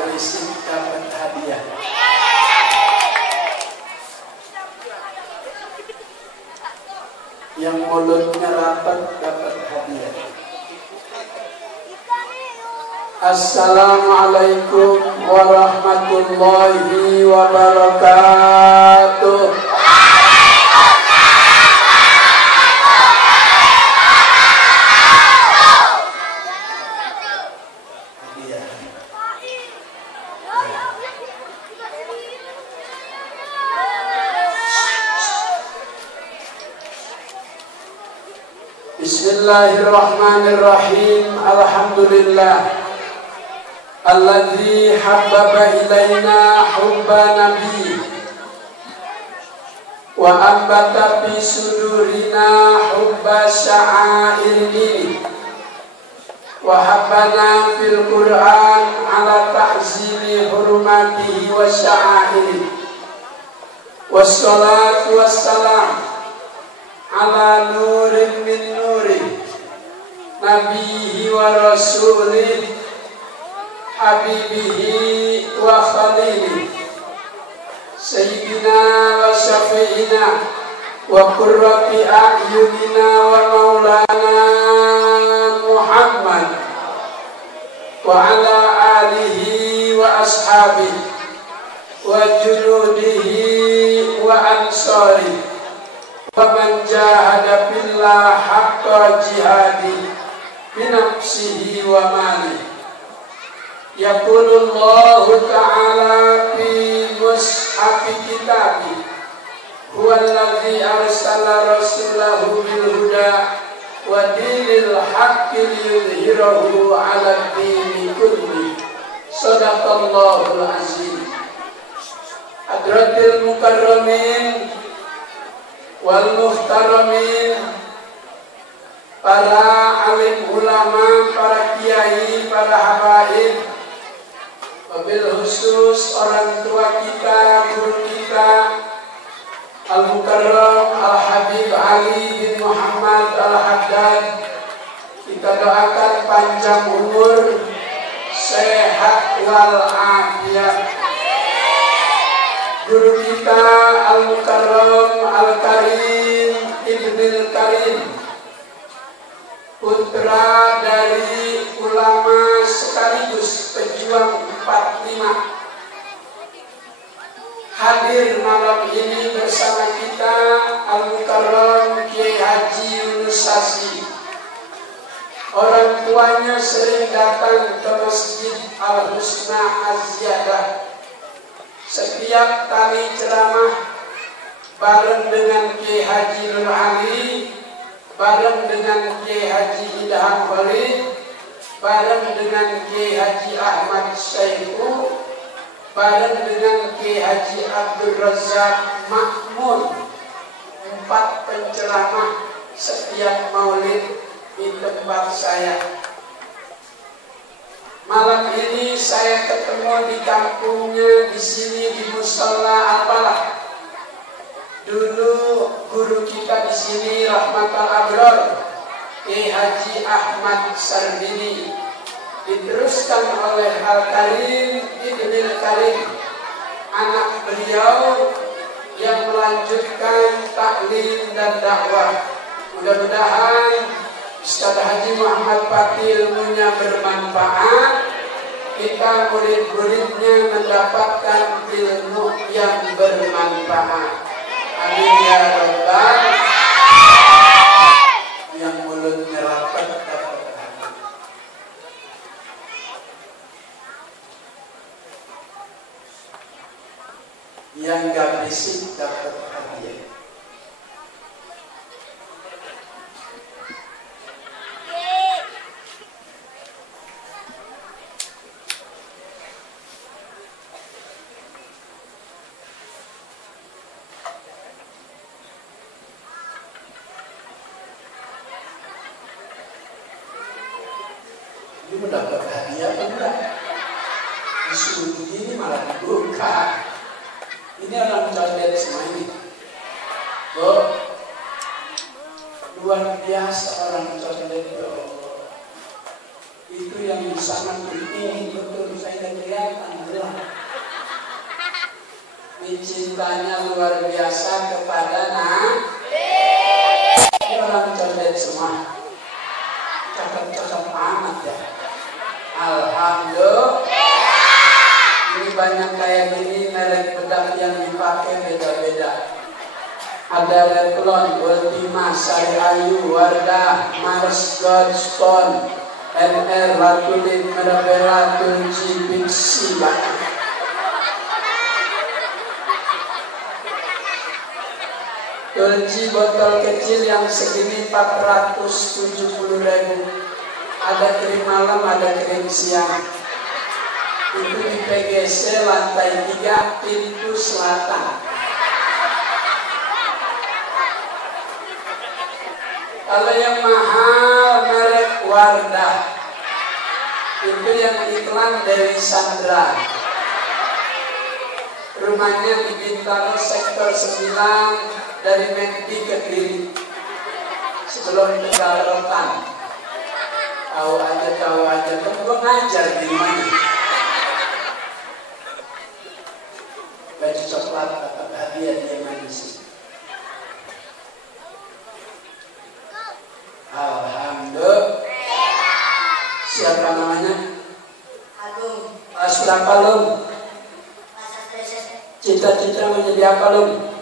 berisik dapat hadiah. Yang mulutnya rapat dapat hadiah. Assalamualaikum warahmatullahi wabarakatuh. Bismillahirrahmanirrahim. Alhamdulillah alladzi habbaba ilaina hubba nabi wa ambata fi sudurina hubba sya'airini wa habbana fil Qur'an ala ta'zimi hurmatihi wa sya'airi wassalatu wassalam ala nurin min nuri nabihi wa rasulih habibihi wa khalili sayyidina wa syafi'ina wa qurrati a'yunina wa maulana Muhammad wa ala alihi wa ashabihi wa junudihi wa ansari wa man jahada billah haqqa jihadi binafsihi wa mali. Yaqulullahu ta'ala fi mushafi kitabi huwallazi arsala rasulahu bil huda wa dinil haqqi liyudhhirahu 'ala dini kulli. Shadaqallahul azim. Hadratil mukarramin wal muhtaramin, para alim ulama, para kiai, para habaib, wabil khusus orang tua kita, guru kita Al-Mukarram Al-Habib Ali bin Muhammad Al-Haddad. Kita doakan panjang umur, sehat wal afiat. Guru kita Al-Mukarram Al-Karim Ibnul Karim, putra dari ulama sekaligus pejuang 45, hadir malam ini bersama kita Al-Mukarram Kiai Haji Yunus Sasi. Orang tuanya sering datang ke Masjid Al-Husna Az-Ziyadah. Setiap kali ceramah bareng dengan Kiai Haji Nur Ali, bareng dengan Kiai Haji Idham Khalid, bareng dengan Kiai Haji Ahmad Syaihu, bareng dengan Kiai Haji Abdul Razak Makmun. 4 penceramah setiap maulid di tempat saya. Malam ini saya ketemu di kampungnya, di sini di Musalla Apalah. Dulu guru kita di sini Rahmatul Abrar, Kiai Haji Ahmad Sarbini, diteruskan oleh Al-Karim Ibnul Karim, anak beliau yang melanjutkan taklim dan dakwah. Mudah-mudahan Ustaz Haji Muhammad Pati ilmunya bermanfaat, kita murid-muridnya mendapatkan ilmu yang bermanfaat. Amin ya rabbal. Yang mulutnya rapat dapat hadiah. Yang gak berisik dapat hadiah. Ini mendapat hadiah apa enggak? Disuruh begini malah dibuka. Ini orang condet semua ini. Luar biasa orang condet itu. Itu yang sangat penting, betul saya kelihatan. cintanya luar biasa kepada ini orang condet semua. Cakep-cakep amat ya. Alhamdulillah. Ini banyak kayak gini, merek bedak yang dipakai beda-beda. Ada Revlon, Ultima, Sari Ayu, Wardah, Mars, Godstone, NR, Latulin, Merabella, Tulci, Pixi, banyak. Tulci botol kecil yang segini 470.000. Ada krim malam, ada krim siang. Itu di PGC lantai 3 pintu selatan. Kalau yang mahal merek Wardah, itu yang iklan dari Sandra. Rumahnya di Bintaro sektor 9 dari McD ke kiri sebelum Tegal Rotan. Tahu aja kan gua ngajar di mana. Baju coklat dapat hadiah dia manis. Alhamdulillah. Siapa namanya? Agung. Berapa Lum? Cita-cita menjadi apa Lum?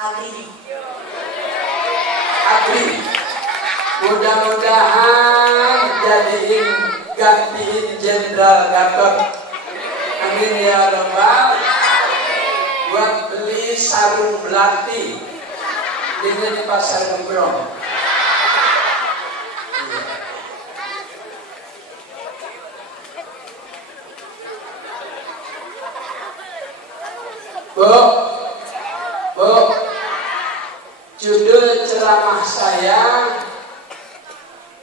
Agri. Mudah-mudahan jadiin gantiin Jenderal Gatot. Amin ya Rabbal. Buat beli sarung belati. Ini di pasar Gembrong. Bu, judul ceramah saya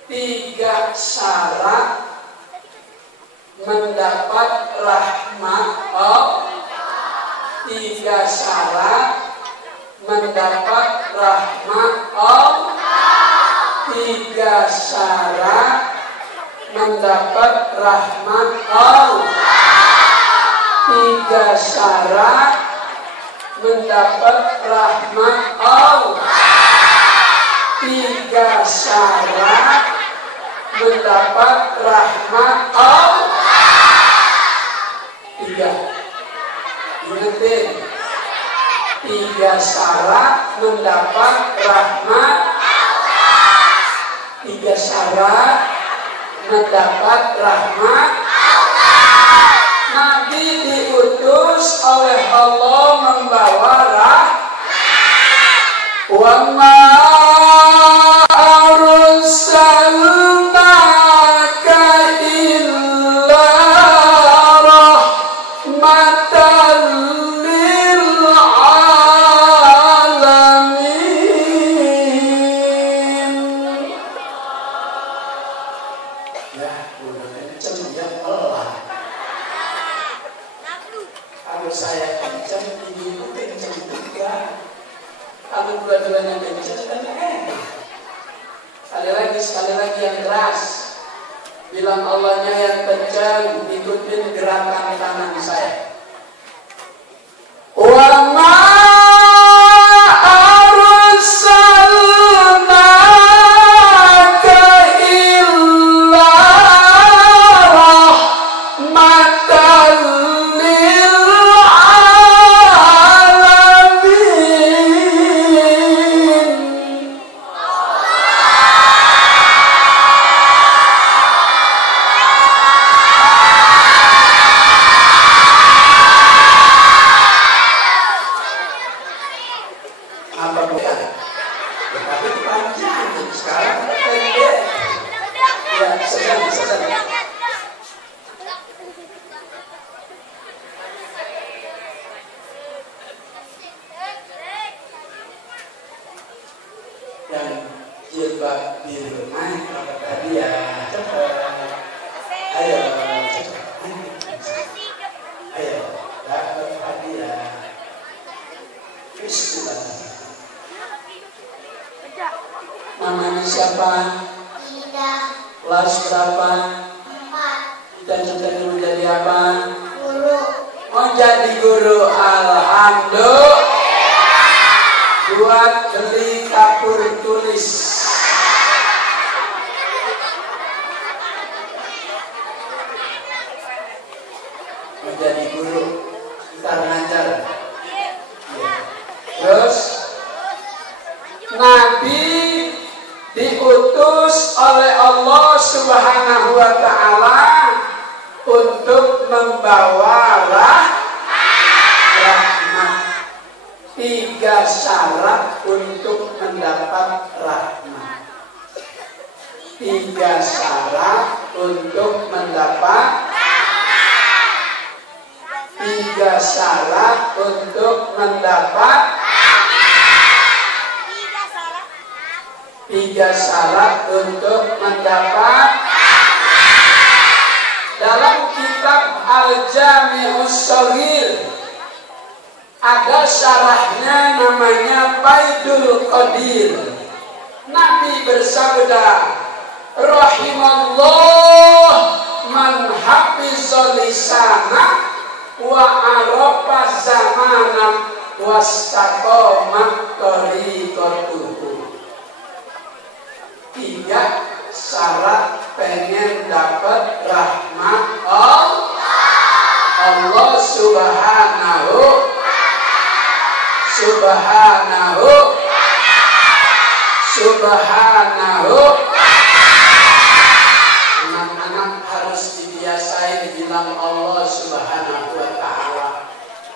3 syarat mendapat rahmat Allah. 3 syarat mendapat rahmat Allah. 3 syarat mendapat rahmat Allah. 3 syarat mendapat rahmat Allah. 3 syarat mendapat rahmat Allah. 3. Ingetin. 3 syarat mendapat rahmat Allah. 3 syarat mendapat rahmat Allah. Nabi diutus oleh Allah membawa rahmat. Wa ma arsalnaka illa rahmatan lil alamin. Ya, udah kenceng ya Allah. Kalau saya kenceng, ibu kenceng juga. Kalau dua-duanya kenceng kan enak. Sekali lagi yang keras. Bilang Allahnya yang kenceng, ikutin gerakan tangan saya. Wa ma arsalnaka illa rahmatan lil alamin. Apa bukan? Tapi panjang sekarang pendek. Ya, sedang. Yang jilbab biru naik apa tadi ya? Cepat. Ayo, cepat. Ayo, dapat hadiah. Bismillah. Namanya siapa? Ida. Kelas berapa? 4. Cita-citanya menjadi apa? Guru. Oh, jadi guru? Alhamdulillah. Buat beli kapur tulis. Menjadi guru, ntar ngajar. Ya. Terus Nabi diutus oleh Allah Subhanahu wa Ta'ala untuk membawa rahmat. 3 syarat untuk mendapat rahmat. 3 syarat untuk mendapat 3 syarat untuk mendapat 3 syarat untuk mendapat. Dalam kitab Al-Jami'us Shaghir ada syarahnya namanya Faidul Qadir. Nabi bersabda, rahimallah man hafizal lisana wa arafa zamanan wastaqama tariqatuhu. 3 syarat pengen dapat rahmat Allah Subhanahu Anak-anak harus dibiasain bilang Allah Subhanahu wa Ta'ala.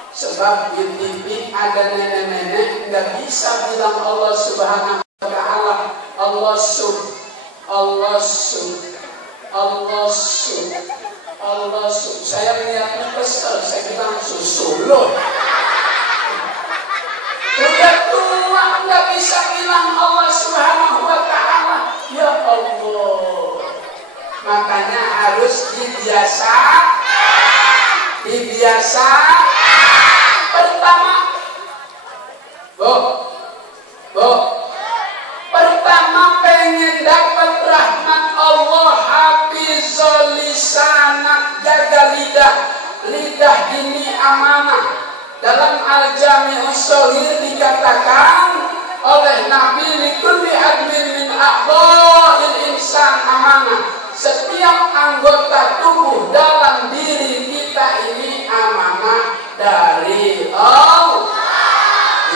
Sebab di TV ada nenek-nenek nggak bisa bilang Allah Subhanahu wa Ta'ala. Allah sub. Saya melihatnya kesel, saya bilang susu loh. Udah tua nggak bisa bilang Allah Subhanahu wa Ta'ala. Ya Allah. Makanya harus dibiasa. Pertama, pertama pengen dapat rahmat Allah, hafizul lisanak, jaga lidah ini amanah. Dalam Al-Jami'us Shaghir dikatakan oleh Nabi, likulli admin min a'dha'il insan amanah. Setiap anggota tubuh dalam diri kita ini amanah dari Allah.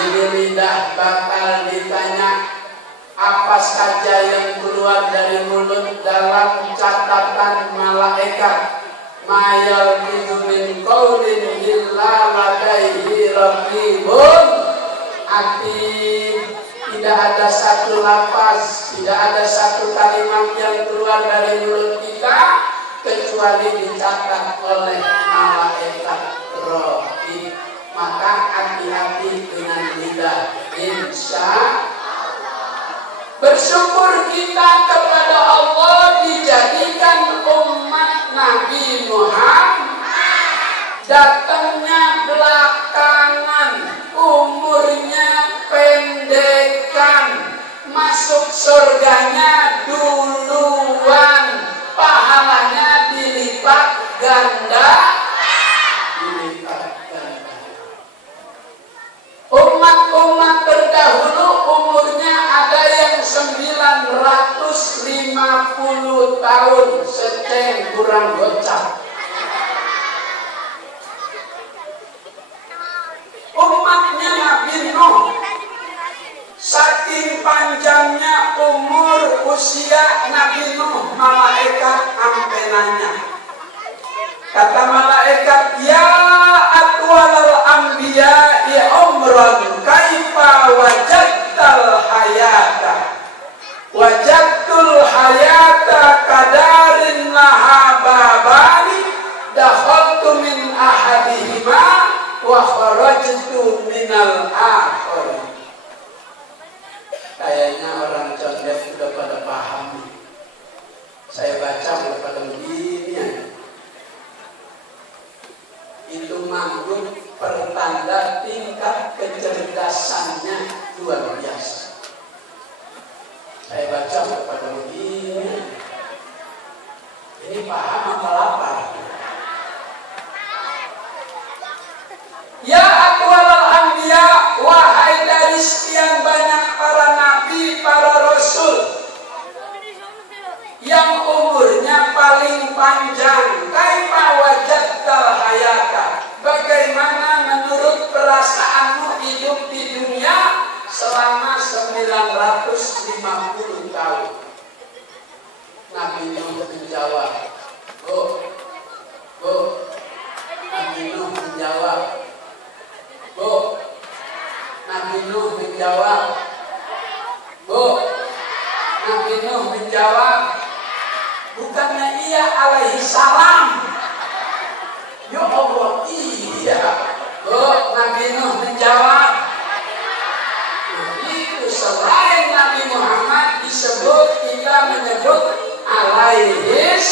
Ini lidah bakal ditanya apa saja yang keluar dari mulut dalam catatan malaikat. Mayal min qaulin illa ladaihi raqibun atid. Tidak ada satu lafaz, tidak ada satu kalimat yang keluar dari mulut kita kecuali dicatat oleh malaikat raqib. Maka hati-hati dengan lidah, insya Allah. Bersyukur kita kepada Allah dijadikan umat Nabi Muhammad. Datangnya belakangan, umurnya pendekan, masuk surganya duluan, pahalanya dilipat ganda. Umat-umat terdahulu umurnya ada yang 950 tahun, seceng kurang gocap. Umatnya Nabi Nuh, saking panjangnya umur usia Nabi Nuh, malaikat ampe nanya. Kata malaikat, ya atwalal anbiya ya umran kaifa wajadtal hayata. Wajadtul hayata kadarin laha babani dakhaltu min ahadihima wa kharajtu minal akhir. Kayaknya orang condet sudah pada paham. Saya baca sudah pada begini. Itu manggung pertanda tingkat kecerdasannya luar biasa. Saya baca pada begini. Ini paham apa lapar? dari sekian banyak para nabi, para rasul yang umurnya paling panjang, kaifa wajadtal hayata, bagaimana menurut perasaanmu hidup di dunia selama 950 tahun? Nabi Nuh menjawab, Nabi Nuh menjawab, Nabi Nuh menjawab, Nabi Nuh menjawab, bukannya ia alaihi salam. Ya Allah, iya. Nabi Nuh menjawab, itu selain Nabi Muhammad disebut, kita menyebut alaihis,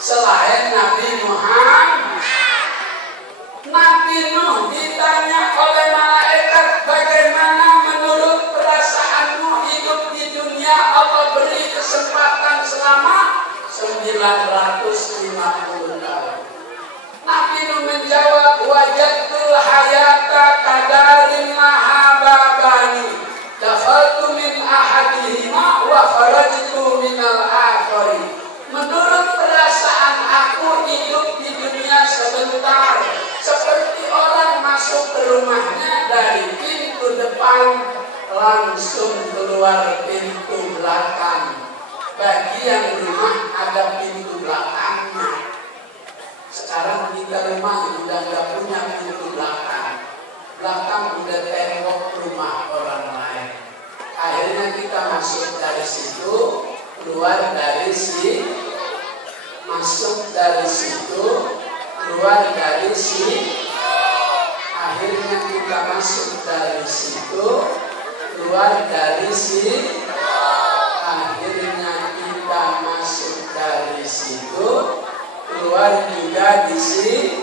selain Nabi Muhammad. Nabi Nuh ditanya oleh malaikat, bagaimana menurut perasaanmu hidup di dunia? Allah beri kesempatan selama 950 tahun. Nabi Nuh menjawab, wajadtul hayata kadarin mahababani, dakhaltu min ahadihima wa kharajtu minal akhari. Menurut perasaan aku hidup di dunia sebentar, seperti orang masuk ke rumahnya dari pintu depan langsung keluar pintu belakang. Bagi yang rumah ada pintu belakangnya. Sekarang kita rumah udah nggak punya pintu belakang. Belakang udah tembok rumah orang lain. Akhirnya kita masuk dari situ, keluar dari sini, masuk dari situ, keluar dari sini. Akhirnya kita masuk dari situ, keluar dari sini. Akhirnya kita masuk dari situ, keluar juga di sini.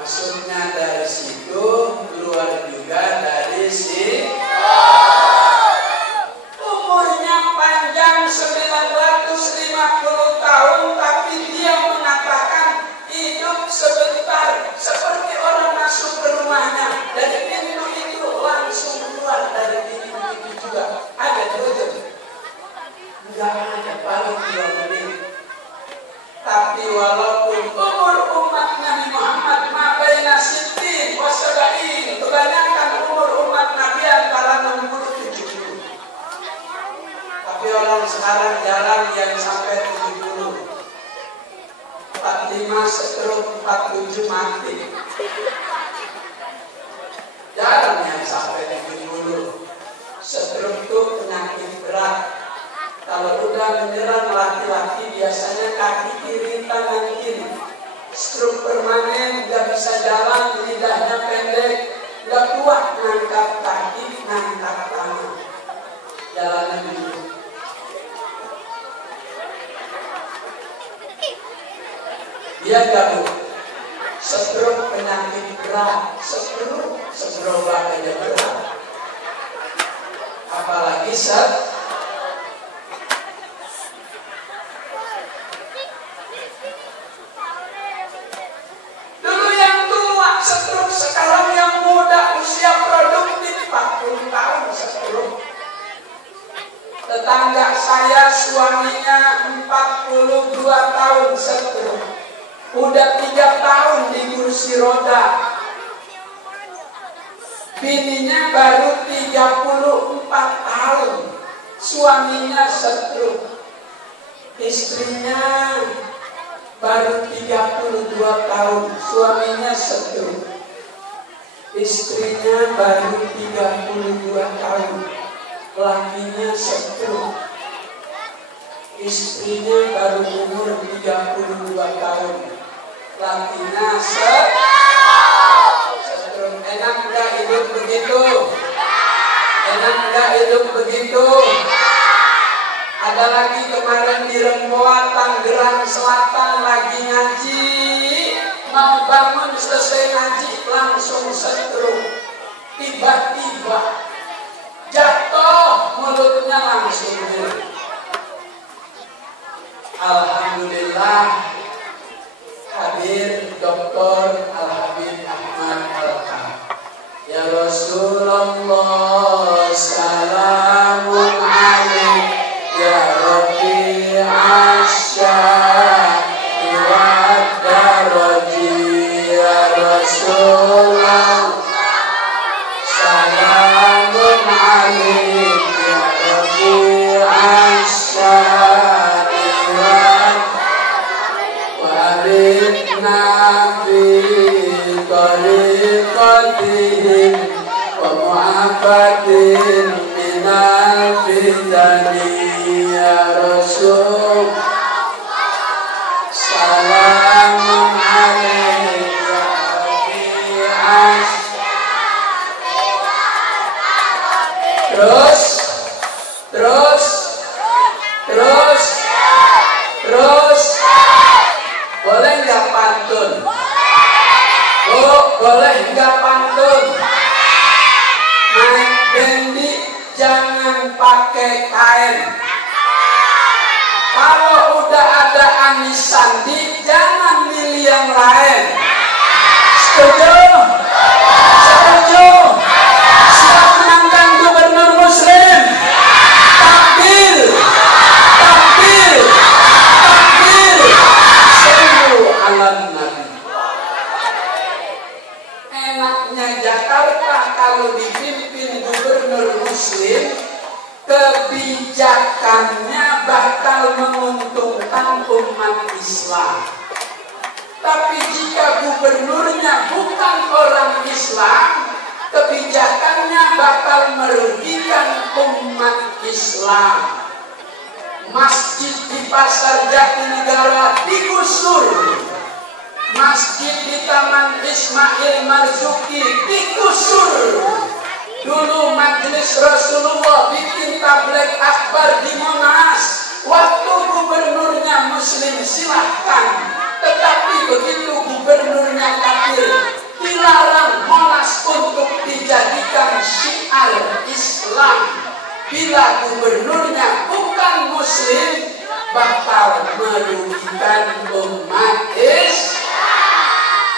Masuknya dari situ, keluar juga dari sini. Umurnya panjang 950 tahun, tapi dia mengatakan hidup sebentar, seperti orang masuk ke rumahnya dari pintu itu langsung keluar dari pintu itu juga. Ada betul? Enggak ada, paling 2 menit. Tapi walaupun umur umat Nabi Muhammad mabaina sittin wa sab'in, kebanyakan umur umat Nabi antara 60-70. Tapi orang sekarang jarang yang sampai 70. 45 stroke, 47 mati. Jarang yang sampai 70. Stroke itu penyakit berat. Kalau udah menyerang laki-laki biasanya kaki kiri, tangan kiri. Stroke permanen, nggak bisa jalan, lidahnya pendek, nggak kuat ngangkat kaki, ngangkat tangan. Jalannya dulu. Dia gabung. Stroke penyakit berat, stroke aja berat. Apalagi sekarang yang muda usia produktif 40 tahun stroke. Tetangga saya suaminya 42 tahun stroke. Udah 3 tahun di kursi roda. Bininya baru 34 tahun. Suaminya stroke. Istrinya baru 32 tahun, suaminya stroke. Istrinya baru 32 tahun, lakinya stroke. Istrinya baru umur 32 tahun, lakinya stroke. Enak enggak hidup begitu? Enak enggak hidup begitu? Ada lagi kemarin di Remboa, Tangerang Selatan lagi ngaji, mau bangun selesai ngaji langsung stroke. Tiba-tiba jatuh, mulutnya langsung hilang. Rasulullah salamun alaik ya Rabbi asyari wa daraji ya Rasulullah salamun alaik ya Rabbi asyari wa aridna fi tariqatihim wa mu'afatin minal fitani ya Rasul salamun alaika ya Terus boleh nggak pantun? Oh, boleh nggak pantun? Naik bendi jangan pakai kain. Kalau udah ada Anis Sandi jangan milih yang lain. Setuju? Setuju? Siap menangkan gubernur Muslim? Takbir! Takbir! Takbir! Sallu ala Nabi. Enaknya Jakarta kalau dipimpin gubernur Muslim, kebijakannya bakal menguntungkan umat Islam. Tapi jika gubernurnya bukan orang Islam, kebijakannya bakal merugikan umat Islam. Masjid di Pasar Jatinegara digusur, masjid di Taman Ismail Marzuki digusur. Dulu Majelis Rasulullah bikin tabligh akbar di Monas, waktu gubernurnya Muslim silahkan. Tetapi begitu gubernurnya kafir, dilarang Monas untuk dijadikan syiar Islam. Bila gubernurnya bukan Muslim, bakal merugikan umat Islam.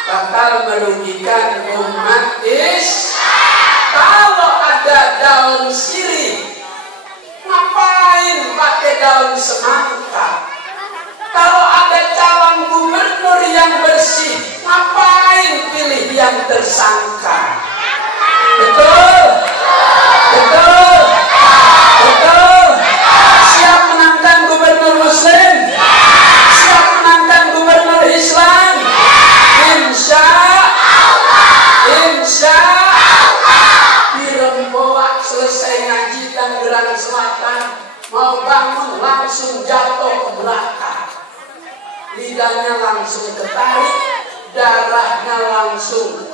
Bakal merugikan umat Islam. Kalau ada daun sirih, ngapain pakai daun semangka? Kalau ada calon gubernur yang bersih, ngapain pilih yang tersangka? Betul? Betul? Betul? Siap menangkan gubernur Muslim? Siap menangkan gubernur Islam? Insya Allah. Di Remboak selesai ngaji Tangerang Selatan, mau bangun langsung jatuh ke belakang. Lidahnya langsung ketarik, darahnya langsung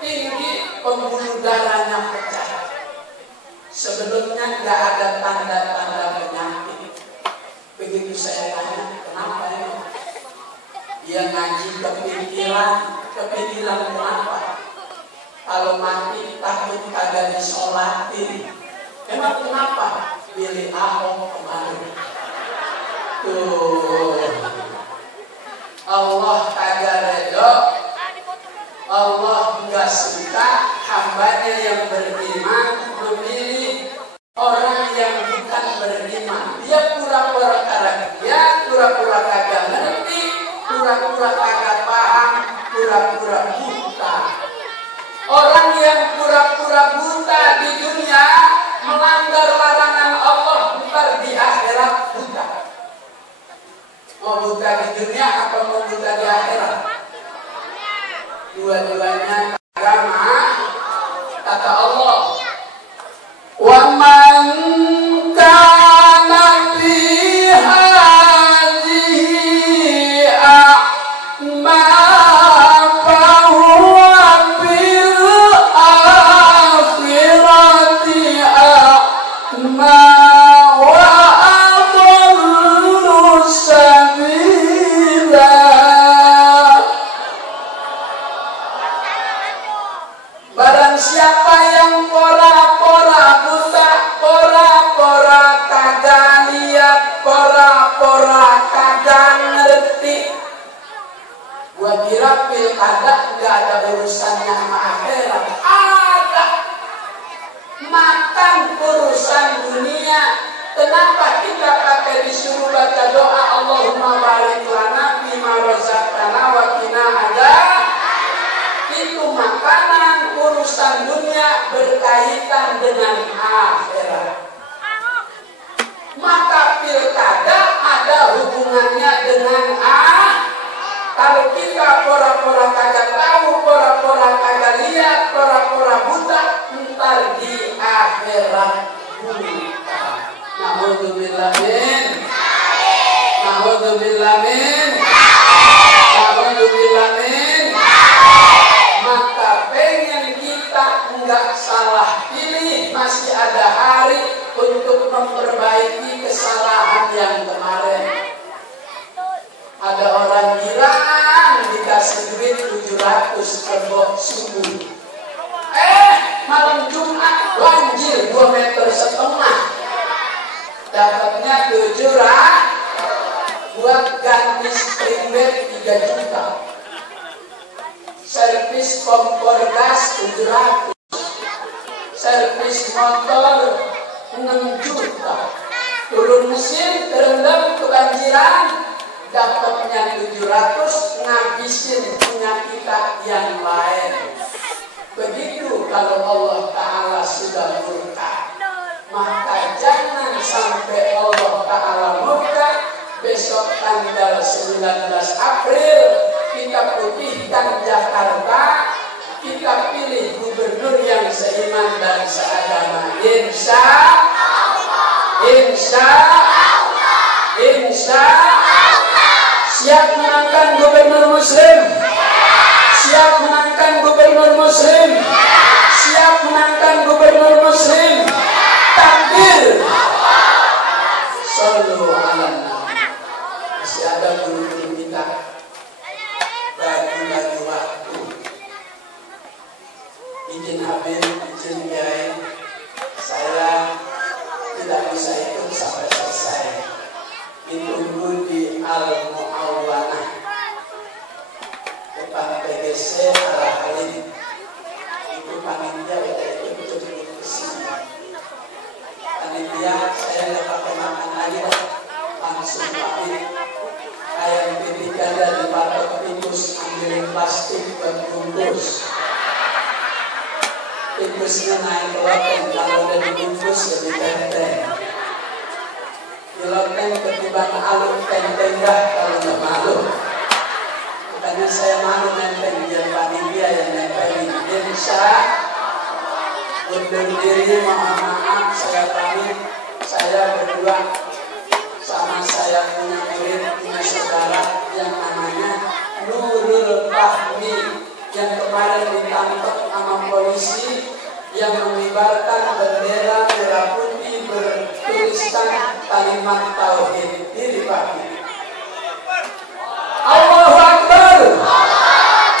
tinggi, pembuluh darahnya pecah. Sebelumnya nggak ada tanda-tanda penyakit. Begitu saya tanya, kenapa ini? Dia ngaji kepikiran kenapa? Kalau mati takut kagak disolatin. Emang kenapa? Pilih Ahok kemarin. Tuh. Allah kagak redho, Allah nggak suka hambanya yang beriman memilih orang yang bukan beriman. Dia pura-pura kagak, pura-pura kagak ngerti, pura-pura kagak paham, pura-pura buta. Orang yang pura-pura buta di dunia melanggar larangan Allah, ntar di akhirat buta. Mau buta di dunia apa mau buta di akhirat? Dua-duanya agama. Kata Allah, wa man kana fi hadhihi a'ma fa huwa fil akhirati a'ma. Siapa yang pora-pora buta, pora-pora kagak lihat, pora-pora kagak ngerti. Gua kira pilkada nggak ada urusannya sama akhirat. Ada. makan urusan dunia. Kenapa kita pakai disuruh baca doa Allahumma barik lana bima razaqtana wa qina adzab? Itu makanan urusan dunia berkaitan dengan akhirat. Maka pilkada ada hubungannya dengan kalau kita pura-pura kagak tahu, pura-pura kagak lihat, pura-pura buta, ntar di akhirat buta. Na'udzubillah min. Na'udzubillah min. Na'udzubillah min. Maka pengen kita enggak salah pilih, masih ada hari untuk memperbaiki kesalahan yang kemarin. Ada orang bilang dikasih duit 700 kebok subuh. Malam Jumat banjir 2,5 meter. Dapatnya 700 buat ganti spring bed 3 juta. Servis kompor gas 700. Servis motor 6 juta. Turun mesin terendam kebanjiran, dapatnya 700, ngabisin punya kita yang lain. Begitu kalau Allah Ta'ala sudah murka. Maka jangan sampai Allah Ta'ala murka. Besok tanggal 19 April kita putihkan Jakarta, kita pilih gubernur yang seiman dan seagama. Insya siap menangkan gubernur muslim. Siap menangkan gubernur muslim. Siap menangkan gubernur muslim. Takbir. Sallu ala nabi. Masih ada guru-guru kita bagi-bagi waktu. Izin Habib, izin Kiai, saya tidak bisa ikut sampai selesai. Ditunggu di Al-Mu'awwanah depan PGC arah Halim. Itu panitia udah ikut ke sini. Panitia saya nggak pakai makan lagi, langsung pamit. Ayam pipi ganda di patok tikus, ambilin plastik buat bungkus. Tikusnya naik ke loteng, kalau udah dibungkus lebih tenteng. Di loteng ketiban alun tenteng-tengah kalau nggak malu. Makanya saya malu nenteng, biar panitia yang nempelin. Insya undur diri, mohon maaf, saya pamit. Saya berdua sama saya punya murid, punya saudara yang namanya Nurul Fahmi, yang kemarin ditangkap sama polisi, yang mengibarkan bendera merah putih bertuliskan kalimat tauhid. Diri Fahmi. Allahu Akbar.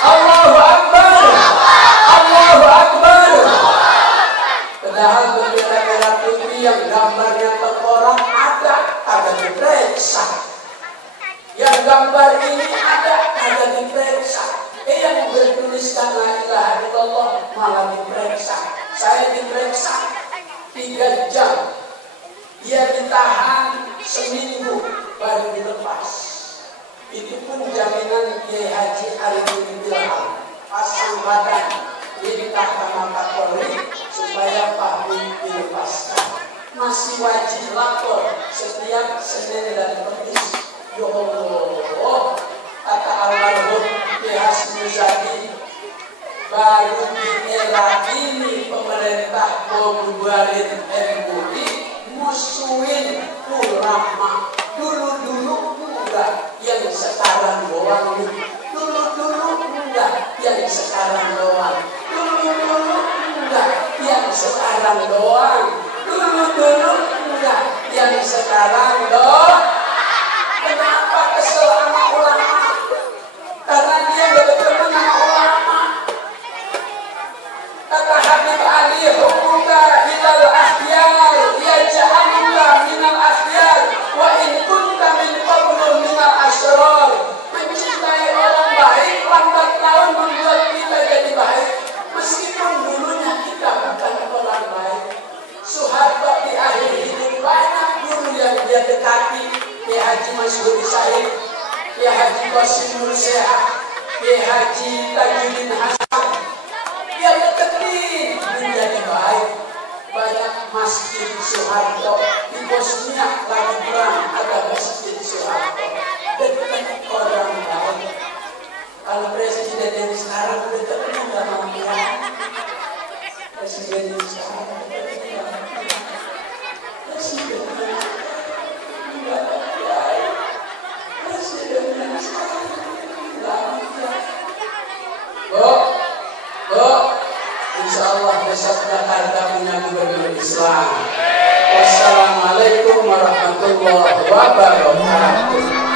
Allahu Akbar. Allahu Akbar. Padahal bendera merah putih yang gambarnya tengkorak ada diperiksa. Yang gambar ini ada diperiksa. Yang bertuliskan la ilaha illallah malah diperiksa. Saya diperiksa 3 jam. Dia ditahan seminggu baru dilepas. Itu pun jaminan Kiai Haji Arifin Bilal, pasang badan minta sama Kapolri supaya Fahmi dilepaskan. Masih wajib lapor setiap Senin dan Kamis. Ya Allah, kata almarhum Kiai Hasyim Muzadi, baru di era ini pemerintah mau bubarin MUI, musuhin ulama. Dulu enggak, yang sekarang doang. Dulu enggak, yang sekarang doang. Dulu enggak, yang sekarang doang. Dulu enggak, yang sekarang doang. Kenapa kesel sama ulama? Karena dia gak bertemu sama ulama. Kata Habib Ali, hubunga ilal akhyar, ya ja'alullah minal akhyar, wa in kunta min qablu minal asrar. Mencintai orang baik lambat laun membuat kita jadi baik, meskipun dulunya kita bukan orang baik. Mansur Said, Kiai Haji Qasim Nur Sehat, Kiai Haji Tajuddin Hasan, yang teknik menjadi baik. Banyak masjid Soeharto di Bosnia lagi perang, ada masjid Soeharto dekat orang lain. Kalau presiden yang sekarang dekatnya nggak mampu, presiden yang sekarang dekatnya presiden nggak mampu, presiden yang sekarang nggak mampu. Insya Allah besok Jakarta punya gubernur Islam. Wassalamualaikum warahmatullahi wabarakatuh.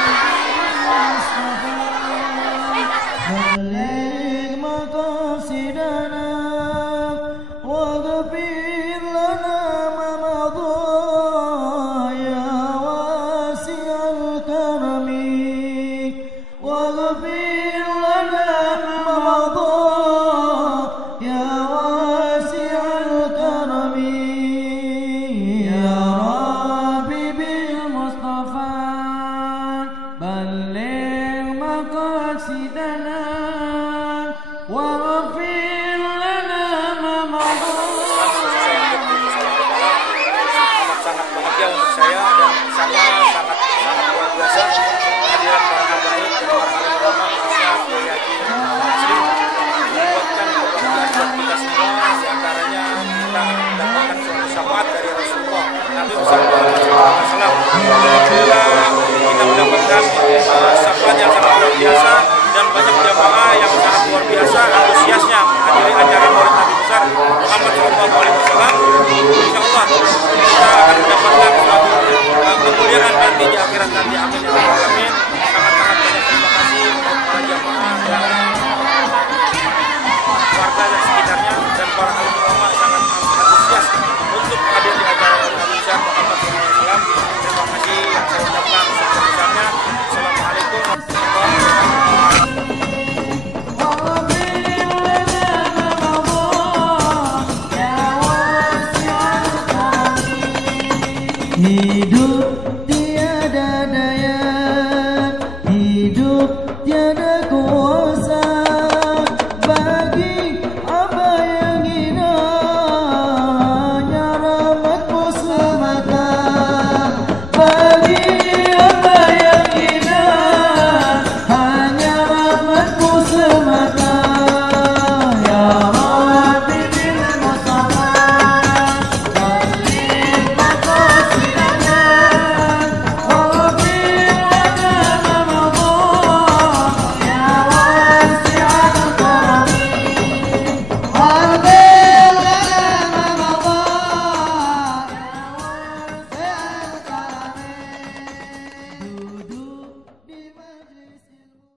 Kita mendapatkan syafaat yang sangat luar biasa dan banyak jamaah yang sangat luar biasa antusiasnya menghadiri acara Maulid Nabi besar Muhammad SAW. Insya Allah kita akan mendapatkan kemuliaan nanti di akhirat nanti. Amin ya rabbal alamin. Sangat-sangat banyak terima kasih untuk para jamaah dan warga dan sekitarnya dan para alim ulama sangat antusias untuk hadir di acara Maulid Nabi besar Muhammad SAW. Terima kasih yang saya ucapkan sebesar-besarnya. Assalamualaikum warahmatullahi wabarakatuh. Hidup